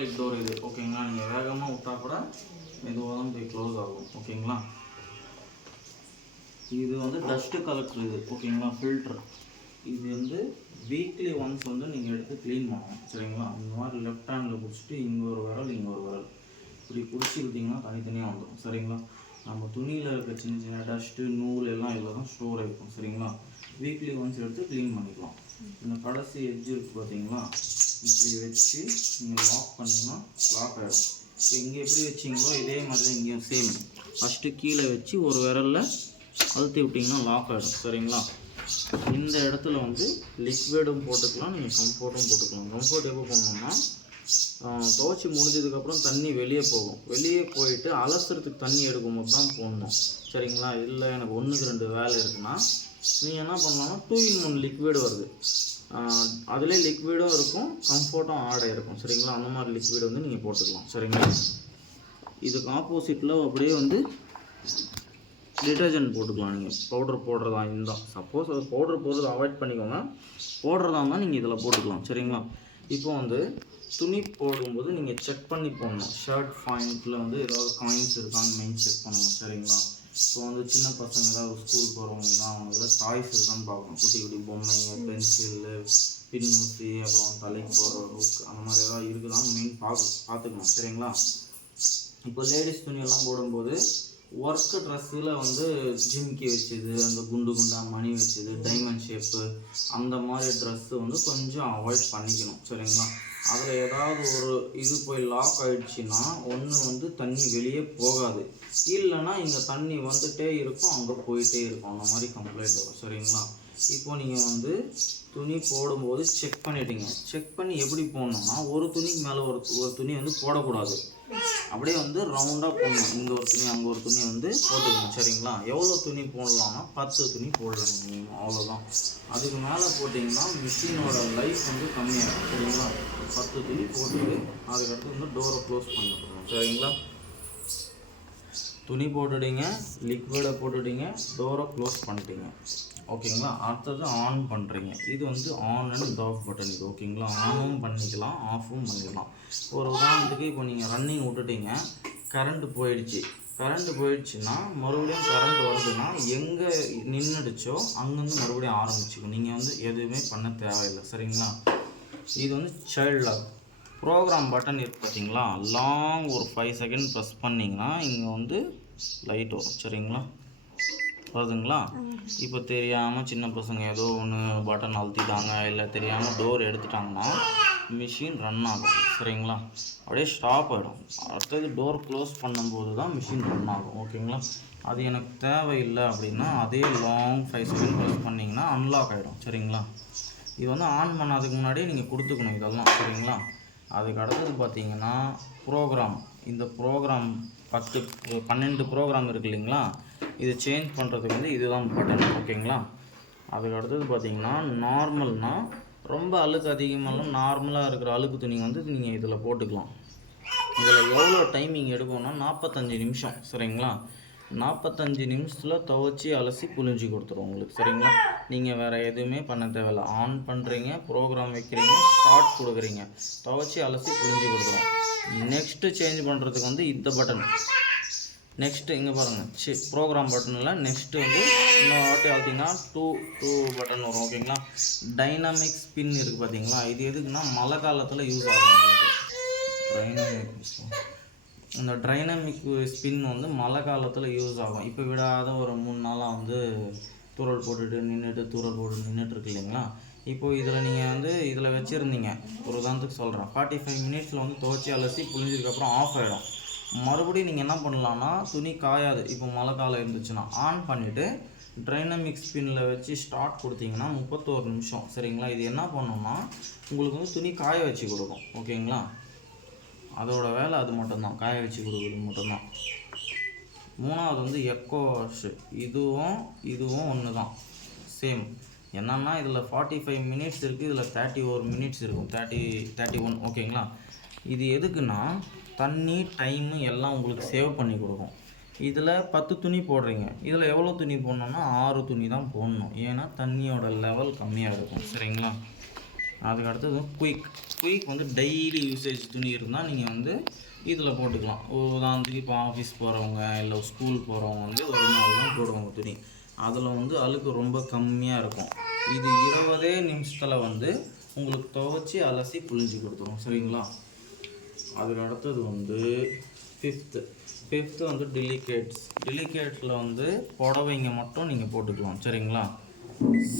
Lid door இது ஓகேங்களா. நீங்கள் வேகமாக விட்டா கூட மெதுவாக தான் போய் க்ளோஸ் ஆகும் ஓகேங்களா. இது வந்து டஸ்ட்டு கலெக்டர் இது ஓகேங்களா, ஃபில்ட்ரு. இது வந்து வீக்லி ஒன்ஸ் வந்து நீங்கள் எடுத்து க்ளீன் பண்ணணும் சரிங்களா. இந்த மாதிரி லெஃப்ட் ஹேண்டில் பிடிச்சிட்டு இங்கே ஒரு விரல் இங்கே ஒரு விரல் இப்படி பிடிச்சிக்கிட்டிங்கன்னா தனித்தனியாக வந்துடும் சரிங்களா. நம்ம துணியில் இருக்க சின்ன சின்ன டஸ்ட்டு நூல் எல்லாம் இதில் தான் ஸ்டோர் ஆகிருக்கும் சரிங்களா. வீக்லி ஒன்ஸ் எடுத்து க்ளீன் பண்ணிக்கலாம். இந்த கடைசி எட்ஜ் இருக்குது பார்த்தீங்களா, இப்படி வச்சு நீங்கள் லாக் பண்ணிங்கன்னா லாக் ஆகிடும். இப்போ இங்கே எப்படி வச்சிங்களோ இதே மாதிரி தான் இங்கேயும் சேம். ஃபஸ்ட்டு கீழே வச்சு ஒரு விரலில் அழுத்தி விட்டிங்கன்னா லாக் ஆகிடும் சரிங்களா. இந்த இடத்துல வந்து லிக்விடும் போட்டுக்கலாம், நீங்கள் கம்ஃபர்ட்டும் போட்டுக்கலாம். கம்ஃபர்ட் எப்போ போடணும்னா துவைச்சி முடிஞ்சதுக்கப்புறம் தண்ணி வெளியே போகும். வெளியே போயிட்டு அலசுறதுக்கு தண்ணி எடுக்கும்போது தான் போடணும் சரிங்களா. இல்லை எனக்கு 1க்கு 2 வேலை இருக்குன்னா நீங்கள் என்ன பண்ணலாம்னா 2 in 1 லிக்விட் வருது. அதிலே லிக்விடும் இருக்கும், கம்ஃபர்ட்டும் ஆட் ஆகிருக்கும் சரிங்களா. அந்த மாதிரி லிக்விட் வந்து நீங்கள் போட்டுக்கலாம் சரிங்களா. இதுக்கு ஆப்போசிட்டில் அப்படியே வந்து டிட்டர்ஜென்ட் போட்டுக்கலாம். நீங்கள் பவுடர் போடுறதா இருந்தால், சப்போஸ் அது பவுடர் போடுறது அவாய்ட் பண்ணிக்கோங்க. போடுறதா இருந்தால் நீங்கள் இதில் போட்டுக்கலாம் சரிங்களா. இப்போ வந்து துணி போடும்போது நீங்கள் செக் பண்ணி போடணும். ஷர்ட் பாயிண்ட்டில் வந்து ஏதாவது காயின்ஸ் இருக்கான்னு மெயின் செக் பண்ணணும் சரிங்களா. இப்போ வந்து சின்ன பசங்க ஏதாவது ஸ்கூல் போகிறவங்கன்னா அவங்க ஏதாவது டாய்ஸ் இருக்கான்னு பார்க்கணும். குட்டி குட்டி பொம்மைங்க, பென்சிலு, பின்னூசி, அப்புறம் தலைக்கு போகிற லுக், அந்த மாதிரி ஏதாவது இருக்குதான்னு மெயின் பார்த்துக்கணும் சரிங்களா. இப்போ லேடிஸ் துணியெல்லாம் போடும்போது ஒர்க்கு ட்ரெஸ்ஸில் வந்து ஜிம்கி வச்சது, அந்த குண்டு குண்டாக மணி வச்சது, டைமண்ட் ஷேப்பு, அந்த மாதிரி ட்ரெஸ்ஸு வந்து கொஞ்சம் அவாய்ட் பண்ணிக்கணும் சரிங்களா. அதில் ஏதாவது ஒரு இது போய் லாக் ஆகிடுச்சின்னா ஒன்று வந்து தண்ணி வெளியே போகாது, இல்லைன்னா இங்கே தண்ணி வந்துகிட்டே இருக்கும், அங்கே போயிட்டே இருக்கும், அந்த மாதிரி கம்ப்ளைண்ட் வரும் சரிங்களா. இப்போது நீங்கள் வந்து துணி போடும்போது செக் பண்ணிட்டீங்க. செக் பண்ணி எப்படி போடணும்னா ஒரு துணிக்கு மேலே ஒரு துணி வந்து போடக்கூடாது. அப்படியே வந்து ரவுண்டாக போடணும். இங்கே ஒரு துணி அங்கே ஒரு துணி வந்து போட்டுக்கணும் சரிங்களா. எவ்வளோ துணி போடலாம்னா 10 துணி போடலாம் நீங்கள், அவ்வளோதான். அதுக்கு மேலே போட்டிங்கன்னா மிஷினோட லைஃப் வந்து கம்மியாகும் சரிங்களா. 10 துணி போட்டுட்டு அதுக்கடுத்து வந்து டோரை க்ளோஸ் பண்ணிவிடணும் சரிங்களா. துணி போட்டுட்டீங்க, லிக்விடை போட்டுட்டீங்க, டோரை க்ளோஸ் பண்ணிட்டீங்க ஓகேங்களா. அடுத்தது ஆன் பண்ணுறீங்க. இது வந்து ஆன் அண்ட் ஆஃப் பட்டன் இது ஓகேங்களா. ஆனும் பண்ணிக்கலாம், ஆஃபும் பண்ணிக்கலாம். ஒரு உதாரணத்துக்கு இப்போ நீங்கள் ரன்னிங் விட்டுட்டீங்க, கரண்ட்டு போயிடுச்சுன்னா மறுபடியும் கரண்ட் வருதுன்னா எங்கே நின்றுடுச்சோ அங்கேருந்து மறுபடியும் ஆரம்பிச்சுக்கும். நீங்கள் வந்து எதுவுமே பண்ண தேவையில்லை சரிங்களா. இது வந்து சைல்ட் லாக். ப்ரோக்ராம் பட்டன் இருக்குது பார்த்தீங்களா, லாங் ஒரு 5 செகண்ட் ப்ரெஸ் பண்ணிங்கன்னா இங்கே வந்து லைட் வரும் சரிங்களா. வருதுங்களா. இப்போ தெரியாமல் சின்ன பசங்க ஏதோ ஒன்று பட்டன் அழுத்திட்டாங்க, இல்லை தெரியாமல் டோர் எடுத்துட்டாங்கன்னா மிஷின் ரன் ஆகும் சரிங்களா. அப்படியே ஸ்டாப் ஆகிடும். அடுத்தது டோர் க்ளோஸ் பண்ணும்போது தான் மிஷின் ரன் ஆகும் ஓகேங்களா. அது எனக்கு தேவையில்லை அப்படின்னா அதே லாங் 5 செகண்ட் ப்ரெஸ் பண்ணிங்கன்னா அன்லாக் ஆகிடும் சரிங்களா. இது வந்து ஆன் பண்ணாததுக்கு முன்னாடியே நீங்கள் கொடுத்துக்கணும் இதெல்லாம் சரிங்களா. அதுக்கு அடுத்தது பார்த்தீங்கன்னா ப்ரோக்ராம். இந்த ப்ரோக்ராம் 12 ப்ரோக்ராம் இருக்குது இல்லைங்களா, இது சேஞ்ச் பண்ணுறதுக்கு வந்து இதுதான் பட்டன் ஓகேங்களா. அதுக்கு அடுத்தது பார்த்தீங்கன்னா நார்மல்னால் ரொம்ப அழுக்கு அதிகமாக நார்மலாக இருக்கிற அழுக்கு துணி வந்து நீங்கள் இதில் போட்டுக்கலாம். இதில் எவ்வளோ டைமிங் எடுக்கும்னா 45 நிமிஷம் சரிங்களா. 45 நிமிஷத்தில் துவைச்சி அலசி புழிஞ்சி கொடுத்துரும் உங்களுக்கு சரிங்களா. நீங்கள் வேறு எதுவுமே பண்ண தேவையில்லை. ஆன் பண்ணுறீங்க, ப்ரோக்ராம் வைக்கிறீங்க, ஸ்டார்ட் கொடுக்குறீங்க, துவைச்சி அலசி புழிஞ்சி கொடுத்துரும். நெக்ஸ்ட்டு சேஞ்ச் பண்ணுறதுக்கு வந்து இந்த பட்டன். நெக்ஸ்ட்டு இங்கே பாருங்கள், ப்ரோக்ராம் பட்டனில் நெக்ஸ்ட்டு வந்து இன்னொரு வாட்டி அழுத்திங்கன்னா 2 பட்டன் வரும் ஓகேங்களா. டைனமிக் ஸ்பின் இருக்குது பார்த்தீங்களா, இது எதுக்குன்னா மழை காலத்தில் யூஸ் ஆகும் உங்களுக்கு. இந்த டைனமிக் ஸ்பின் வந்து மழை காலத்தில் யூஸ் ஆகும். இப்போ விடாத ஒரு 3 நாளாக வந்து தூரல் போட்டுட்டு நின்றுட்டு இருக்கு இல்லைங்களா. இப்போது இதில் நீங்கள் வந்து இதில் வச்சுருந்தீங்க, ஒரு உதாரணத்துக்கு சொல்கிறேன், 45 மினிட்ஸில் வந்து துவைச்சி அலசி புழிஞ்சதுக்கப்புறம் ஆஃப் ஆகிடும். மறுபடியும் நீங்கள் என்ன பண்ணலான்னா துணி காயாது, இப்போ மழை காலம் இருந்துச்சுன்னா ஆன் பண்ணிவிட்டு டைனமிக் ஸ்பின்னில் வச்சு ஸ்டார்ட் கொடுத்தீங்கன்னா 31 நிமிஷம் சரிங்களா. இது என்ன பண்ணோம்னா உங்களுக்கு வந்து துணி காய வச்சு கொடுக்கும் ஓகேங்களா. அதோட வேலை அது மட்டும்தான், காய வச்சு கொடுக்குறது மட்டும்தான். மூணாவது வந்து எக்கோ வாஷு. இதுவும் ஒன்று தான், சேம். என்னென்னா இதில் 45 மினிட்ஸ் இருக்குது, இதில் 31 மினிட்ஸ் இருக்கும், 31 ஓகேங்களா. இது எதுக்குன்னா தண்ணி டைமு எல்லாம் உங்களுக்கு சேவ் பண்ணி கொடுக்கும். இதில் 10 துணி போடுறீங்க, இதில் எவ்வளோ துணி போடணுன்னா 6 துணி தான் போடணும். ஏன்னா தண்ணியோட லெவல் கம்மியாக இருக்கும் சரிங்களா. அதுக்கு அடுத்தது குயிக் வந்து டெய்லி யூசேஜ் துணி இருந்தால் நீங்கள் வந்து இதில் போட்டுக்கலாம். உதாரணத்துக்கு இப்போ ஆஃபீஸ் போகிறவங்க இல்லை ஸ்கூல் போகிறவங்க வந்து ஒரு நாள் தான் போடுவாங்க துணி. அதில் வந்து அழுக்கு ரொம்ப கம்மியாக இருக்கும். இது 20 நிமிஷத்தில் வந்து உங்களுக்கு துவைச்சி அலசி புழிஞ்சு கொடுத்துரும். சரிங்களா? அதுக்கு அடுத்தது வந்து ஃபிஃப்த்து வந்து டெலிகேட்ஸில் வந்து புடவைங்க மட்டும் நீங்கள் போட்டுக்கலாம். சரிங்களா?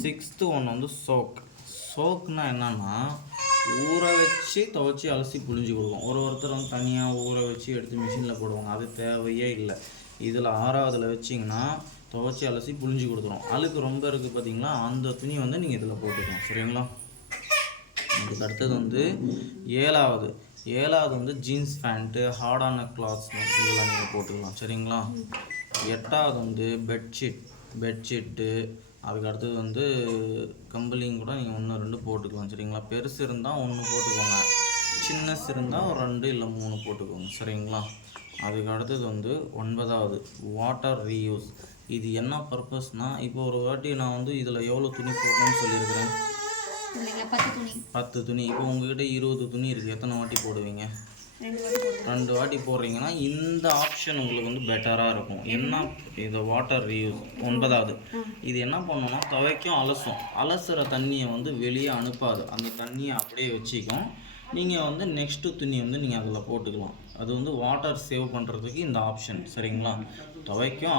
6th ஒன் வந்து சோக்னா என்னன்னா ஊற வச்சு துவைச்சி அலசி புழிஞ்சு கொடுக்கும். ஒருத்தர் வந்து தனியாக ஊற வச்சு எடுத்து மிஷினில் போடுவாங்க. அது தேவையே இல்லை. இதில் 6வதுல வச்சிங்கன்னா துவைச்சி அலசி புழிஞ்சு கொடுத்துரும். அழுக்கு ரொம்ப இருக்குது பார்த்தீங்களா, அந்த துணி வந்து நீங்கள் இதில் போட்டுக்கலாம். சரிங்களா? அதுக்கு அடுத்தது வந்து 7வது வந்து ஜீன்ஸ் பேண்ட்டு, ஹார்டான கிளாத்ஸ் இதெல்லாம் நீங்கள் போட்டுக்கலாம். சரிங்களா? 8வது வந்து பெட்ஷீட்டு, அதுக்கு அடுத்தது வந்து கம்பளியும் கூட நீங்கள் 1 2 போட்டுக்கலாம். சரிங்களா? பெருசு இருந்தால் 1 போட்டுக்கோங்க, சின்னஸ் இருந்தால் ஒரு 2 இல்லை 3 போட்டுக்கோங்க. சரிங்களா? அதுக்கு அடுத்தது வந்து 9வது வாட்டர் ரீயூஸ். இது என்ன பர்பஸ்னால், இப்போ ஒரு வாட்டி நான் வந்து இதில் எவ்வளோ துணி போடணும்னு சொல்லியிருக்கிறேன், 10 துணி. இப்போ உங்ககிட்ட 20 துணி இருக்குது, எத்தனை வாட்டி போடுவீங்க? 2 வாட்டி போடுறீங்கன்னா இந்த ஆப்ஷன் உங்களுக்கு வந்து பெட்டராக இருக்கும். என்ன இது வாட்டர் ரீயூஸ் 9வது. இது என்ன பண்ணணும்னா துவைக்கும் அலசுகிற தண்ணியை வந்து வெளியே அனுப்பாது, அந்த தண்ணியை அப்படியே வச்சுக்கும். நீங்கள் வந்து நெக்ஸ்ட்டு துணி வந்து நீங்கள் அதில் போட்டுக்கலாம். அது வந்து வாட்டர் சேவ் பண்ணுறதுக்கு இந்த ஆப்ஷன். சரிங்களா? துவைக்கும்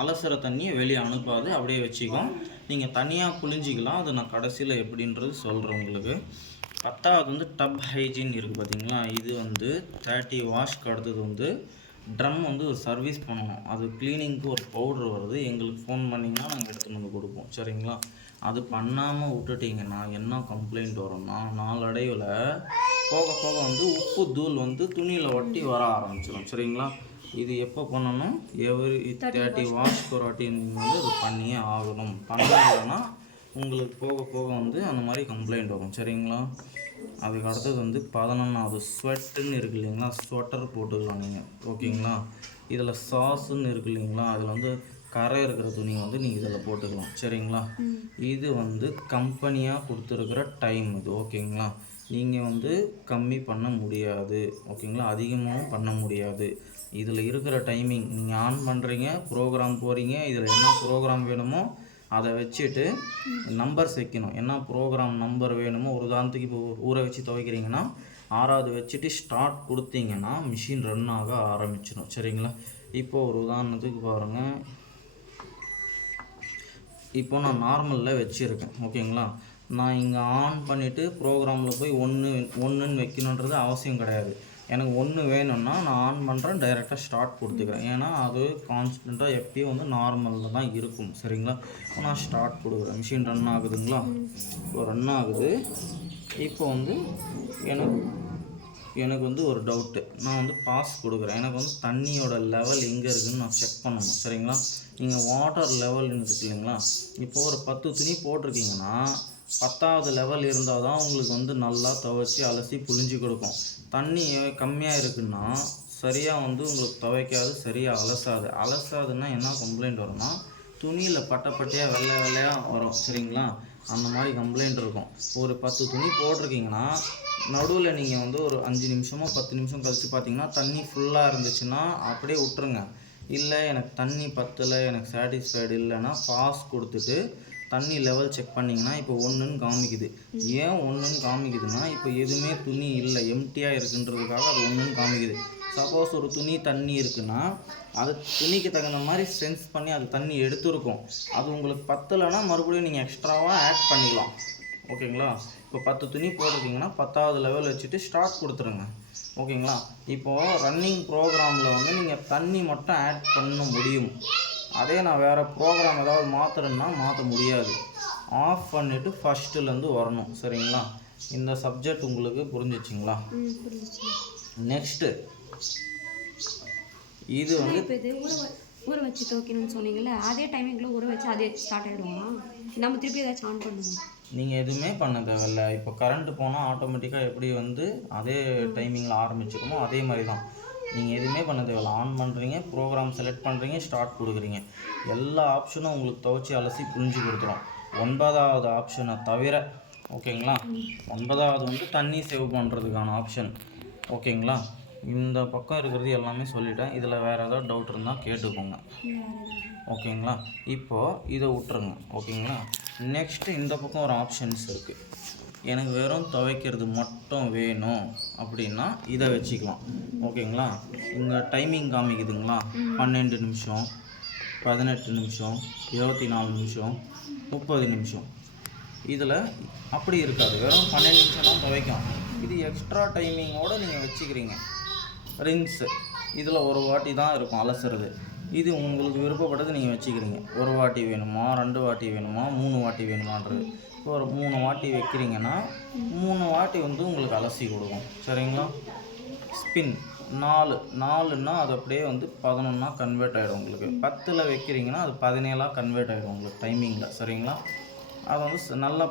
அலசுகிற தண்ணியை வெளியே அனுப்பாது, அப்படியே வச்சுக்கும். நீங்கள் தனியாக புழிஞ்சிக்கலாம். அது நான் கடைசியில் எப்படின்றது சொல்கிறேன் உங்களுக்கு. 10வது வந்து டப் ஹைஜீன் இருக்குது பார்த்தீங்களா, இது வந்து 30 வாஷ்க்கு அடுத்தது வந்து ட்ரம் வந்து ஒரு சர்வீஸ் பண்ணணும். அது க்ளீனிங்க்கு ஒரு பவுட்ரு வருது, எங்களுக்கு ஃபோன் பண்ணிங்கன்னா நாங்கள் எடுத்துகிட்டு வந்து கொடுப்போம். சரிங்களா? அது பண்ணாமல் விட்டுட்டிங்கன்னா என்ன கம்ப்ளைண்ட் வரும்னா, நாளடைவில் போக வந்து உப்பு தூள் வந்து துணியில் ஒட்டி வர ஆரம்பிச்சிடும். சரிங்களா? இது எப்போ பண்ணணும், எவ்ரி 30 வாஷ்க்கு ஒரு வாட்டி நீங்கள் வந்து அது பண்ணியே ஆகணும். பண்ணலைன்னா உங்களுக்கு போக வந்து அந்த மாதிரி கம்ப்ளைண்ட் வரும். சரிங்களா? அதுக்கு அடுத்தது வந்து 11வது ஸ்வெட்டுன்னு இருக்குது இல்லைங்களா, ஸ்வெட்டர் போட்டுக்கலாம் நீங்கள். ஓகேங்களா? இதில் சாஸுன்னு இருக்குது இல்லைங்களா, அதில் வந்து கரை இருக்கிற துணி வந்து நீங்கள் இதில் போட்டுக்கலாம். சரிங்களா? இது வந்து கம்பெனியாக கொடுத்துருக்குற டைம் இது. ஓகேங்களா? நீங்கள் வந்து கம்மி பண்ண முடியாது. ஓகேங்களா? அதிகமாகவும் பண்ண முடியாது. இதில் இருக்கிற டைமிங் நீங்கள் ஆன் பண்ணுறீங்க, ப்ரோக்ராம் போகிறீங்க, இதில் என்ன ப்ரோக்ராம் வேணுமோ அதை வச்சுட்டு நம்பர்ஸ் வைக்கணும். என்ன ப்ரோக்ராம் நம்பர் வேணுமோ, ஒரு உதாரணத்துக்கு இப்போ ஊற வச்சு துவைக்கிறீங்கன்னா 6வது வச்சுட்டு ஸ்டார்ட் கொடுத்தீங்கன்னா மிஷின் ரன் ஆக ஆரம்பிச்சிடும். சரிங்களா? இப்போது ஒரு உதாரணத்துக்கு பாருங்கள், இப்போ நான் நார்மலில் வச்சுருக்கேன். ஓகேங்களா? நான் இங்கே ஆன் பண்ணிவிட்டு ப்ரோக்ராமில் போய் ஒன்றுன்னு வைக்கணுன்றது அவசியம் கிடையாது. எனக்கு 1 வேணும்னா நான் ஆன் பண்ணுறேன், டைரெக்டாக ஸ்டார்ட் கொடுத்துக்கிறேன். ஏன்னா அது கான்ஸ்டண்ட்டாக எப்பயும் வந்து நார்மலில் தான் இருக்கும். சரிங்களா? நான் ஸ்டார்ட் கொடுக்குறேன். மிஷின் ரன் ஆகுதுங்களா, இப்போ ரன் ஆகுது. இப்போ வந்து எனக்கு வந்து ஒரு டவுட்டு, நான் வந்து பாஸ் கொடுக்குறேன். எனக்கு வந்து தண்ணியோட லெவல் எங்கே இருக்குதுன்னு நான் செக் பண்ணணும். சரிங்களா? நீங்கள் வாட்டர் லெவல்னு இருக்கு இல்லைங்களா, இப்போது ஒரு 10 துணி போட்டிருக்கீங்கன்னா 10வது லெவல் இருந்தால் தான் உங்களுக்கு வந்து நல்லா துவைச்சி அலசி புழிஞ்சு கொடுக்கும். தண்ணி கம்மியாக இருக்குன்னா சரியாக வந்து உங்களுக்கு துவைக்காது, சரியாக அலசாதுன்னா என்ன கம்ப்ளைண்ட் வரும்னா, துணியில் பட்டையாக வெள்ளையாக வரும். சரிங்களா? அந்த மாதிரி கம்ப்ளைண்ட் இருக்கும். ஒரு 10 துணி போட்டிருக்கீங்கன்னா நடுவில் நீங்கள் வந்து ஒரு 5 நிமிஷமோ 10 நிமிஷம் கழித்து பார்த்தீங்கன்னா தண்ணி ஃபுல்லாக இருந்துச்சுன்னா அப்படியே விட்டுருங்க. இல்லை எனக்கு தண்ணி பத்தலை, எனக்கு சாட்டிஸ்ஃபைடு இல்லைன்னா பாஸ் கொடுத்துட்டு தண்ணி லெவல் செக் பண்ணிங்கன்னா இப்போ 1ன்னு காமிக்குது. ஏன் 1ன்னு காமிக்குதுன்னா, இப்போ எதுவுமே துணி இல்லை, எம்டியாக இருக்குன்றதுக்காக அது 1ன்னு காமிக்குது. சப்போஸ் ஒரு துணி தண்ணி இருக்குன்னா அது துணிக்கு தகுந்த மாதிரி சென்ஸ் பண்ணி அது தண்ணி எடுத்துருக்கும். அது உங்களுக்கு பத்தலைன்னா மறுபடியும் நீங்கள் எக்ஸ்ட்ராவாக ஆட் பண்ணிக்கலாம். ஓகேங்களா? இப்போ 10 துணி போட்டிருக்கீங்கன்னா 10வது லெவல் வச்சுட்டு ஸ்டார்ட் கொடுத்துருங்க. ஓகேங்களா? இப்போது ரன்னிங் ப்ரோக்ராமில் வந்து நீங்கள் தண்ணி மட்டும் ஆட் பண்ண முடியும். அதே நான் வேறு ப்ரோக்ராம் ஏதாவது மாற்றுறேன்னா மாற்ற முடியாது. ஆஃப் பண்ணிவிட்டு ஃபஸ்ட்டுலேருந்து வரணும். சரிங்களா? இந்த சப்ஜெக்ட் உங்களுக்கு புரிஞ்சிச்சிங்களா? நெக்ஸ்ட்டு இது வந்து ஊற வச்சு துவைக்கணும்னு சொன்னீங்கல்ல, அதே டைமிங்கில் ஊற வச்சு அதே ஸ்டார்ட் ஆகிடுவோமா, நம்ம திருப்பி ஏதாச்சும் ஆன் பண்ணுவோம்? நீங்கள் எதுவுமே பண்ண தேவையில்ல. இப்போ கரண்ட்டு போனால் ஆட்டோமேட்டிக்காக எப்படி வந்து அதே டைமிங்கில் ஆரம்பிச்சிருமோ அதே மாதிரி தான். நீங்கள் எதுவுமே பண்ண தேவையில்ல. ஆன் பண்ணுறீங்க, ப்ரோக்ராம் செலக்ட் பண்ணுறீங்க, ஸ்டார்ட் கொடுக்குறீங்க, எல்லா ஆப்ஷனும் உங்களுக்கு துவைச்சி அலசி புழிஞ்சு கொடுத்துரும். 9வது ஆப்ஷனை தவிர ஓகேங்களா. 9வது வந்து தண்ணி சேவ் பண்ணுறதுக்கான ஆப்ஷன். ஓகேங்களா. இந்த பக்கம் இருக்கிறது எல்லாமே சொல்லிட்டேன். இதில் வேறு ஏதாவது டவுட் இருந்தால் கேட்டுக்கோங்க. ஓகேங்களா. இப்போது இதை விட்டுருங்க. ஓகேங்களா. நெக்ஸ்ட்டு இந்த பக்கம் ஒரு ஆப்ஷன்ஸ் இருக்குது. எனக்கு வெறும் துவைக்கிறது மட்டும் வேணும் அப்படின்னா இதை வச்சுக்கலாம். ஓகேங்களா. இங்கே டைமிங் காமிக்குதுங்களா, 12 நிமிஷம், 18 நிமிஷம், 24 நிமிஷம், 30 நிமிஷம். இதில் அப்படி இருக்காது, வெறும் 12 நிமிஷம் தான் துவைக்கும். இது எக்ஸ்ட்ரா டைமிங்கோடு நீங்கள் வச்சுக்கிறீங்க. ரின்ஸு இதில் ஒரு வாட்டி தான் இருக்கும் அலசுறது. இது உங்களுக்கு விருப்பப்பட்டது நீங்கள் வச்சுக்கிறீங்க. ஒரு வாட்டி வேணுமா, 2 வாட்டி வேணுமா, 3 வாட்டி வேணுமான்றது. இப்போ ஒரு 3 வாட்டி வைக்கிறீங்கன்னா 3 வாட்டி வந்து உங்களுக்கு அலசி கொடுக்கும். சரிங்களா. ஸ்பின் 4ன்னா அது அப்படியே வந்து 11ஆ கன்வெர்ட் ஆகிடும் உங்களுக்கு. 10ல் வைக்கிறீங்கன்னா அது 17ஆக கன்வெர்ட் ஆகிடும் உங்களுக்கு டைமிங்கில். சரிங்களா. அதை வந்து நல்லா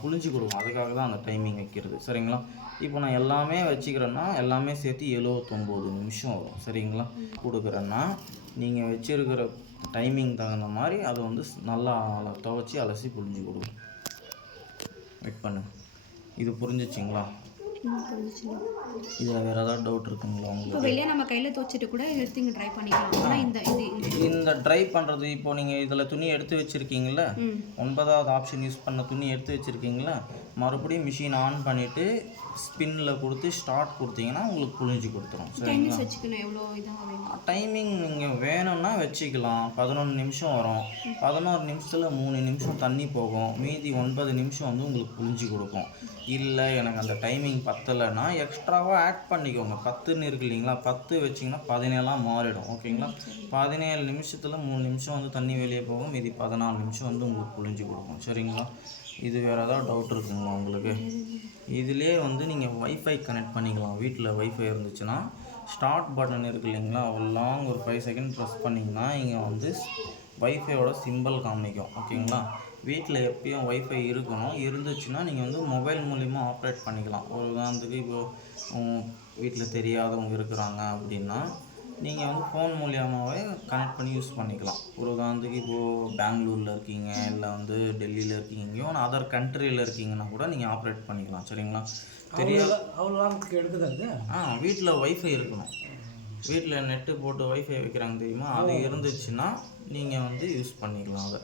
புளிஞ்சு கொடுக்கும். அதுக்காக தான் அந்த டைமிங் வைக்கிறது. சரிங்களா. இப்போ நான் எல்லாமே வச்சுக்கிறேன்னா எல்லாமே சேர்த்து 79 நிமிஷம் வரும். சரிங்களா. கொடுக்குறேன்னா நீங்கள் வச்சுருக்கிற டைமிங் தகுந்த மாதிரி அதை வந்து நல்லா துவைச்சி அலசி புளிஞ்சு கொடுக்கும். வெயிட் பண்ணுங்க. இது புரிஞ்சிச்சிங்களா? இதில் வேறு ஏதாவது டவுட் இருக்குங்களா உங்களுக்கு? வெளியே நம்ம கையில் துவச்சிட்டு கூட எடுத்து இங்கே ட்ரை பண்ணிக்கலாம். ஆனால் இந்த ட்ரை பண்ணுறது இப்போ நீங்கள் இதில் துணி எடுத்து வச்சுருக்கீங்கள, 9வது ஆப்ஷன் யூஸ் பண்ண துணி எடுத்து வச்சுருக்கீங்களா, மறுபடியும் மிஷின் ஆன் பண்ணிவிட்டு ஸ்பின்னில் கொடுத்து ஸ்டார்ட் கொடுத்தீங்கன்னா உங்களுக்கு புளிஞ்சு கொடுத்துரும். சரிங்களா. டைமிங் நீங்கள் வேணும்னா வச்சுக்கலாம். 11 நிமிஷம் வரும். 11 நிமிஷத்தில் 3 நிமிஷம் தண்ணி போகும். மீதி 9 நிமிஷம் வந்து உங்களுக்கு புளிஞ்சு கொடுக்கும். இல்லை எனக்கு அந்த டைமிங் பத்தலைன்னா எக்ஸ்ட்ராவாக ஆட் பண்ணிக்கோங்க. 10ன்னு இருக்கு இல்லைங்களா, 10 வச்சிங்கன்னா 17ஆக மாறிடும். ஓகேங்களா. 17 நிமிஷத்தில் 3 நிமிஷம் வந்து தண்ணி வெளியே போகும். மீதி 14 நிமிஷம் வந்து உங்களுக்கு புளிஞ்சு கொடுக்கும். சரிங்களா. இது வேறு ஏதாவது டவுட் இருக்குங்களா உங்களுக்கு? இதிலே வந்து நீங்கள் வைஃபை கனெக்ட் பண்ணிக்கலாம். வீட்டில் வைஃபை இருந்துச்சுன்னா ஸ்டார்ட் பட்டன் இருக்குது இல்லைங்களா, ஒரு 5 செகண்ட் ப்ரெஸ் பண்ணிங்கன்னா இங்கே வந்து வைஃபையோட சிம்பிள் காமிக்கும். ஓகேங்களா. வீட்டில் எப்பயும் வைஃபை இருக்கணும். இருந்துச்சுன்னா நீங்கள் வந்து மொபைல் மூலிமா ஆப்ரேட் பண்ணிக்கலாம். ஒரு உதாரணத்துக்கு இப்போது வீட்டில் தெரியாதவங்க இருக்கிறாங்க அப்படின்னா நீங்கள் வந்து ஃபோன் மூலியமாகவே கனெக்ட் பண்ணி யூஸ் பண்ணிக்கலாம். ஒரு உதாரணத்துக்கு இப்போது பெங்களூரில் இருக்கீங்க, இல்லை வந்து டெல்லியில் இருக்கீங்க, எங்கேயோ அதர் கண்ட்ரியில் இருக்கீங்கன்னா கூட நீங்கள் ஆப்ரேட் பண்ணிக்கலாம். சரிங்களா. வீட்டில் வைஃபை இருக்கணும். வீட்டில் நெட்டு போட்டு வைஃபை வைக்கிறாங்க தெரியுமா, அது இருந்துச்சுன்னா நீங்கள் வந்து யூஸ் பண்ணிக்கலாம். அதை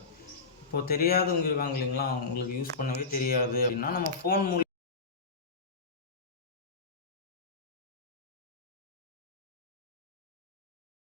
இப்போது தெரியாதவங்க இருக்காங்க இல்லைங்களா, உங்களுக்கு யூஸ் பண்ணவே தெரியாது அப்படின்னா நம்ம ஃபோன் மூலியம்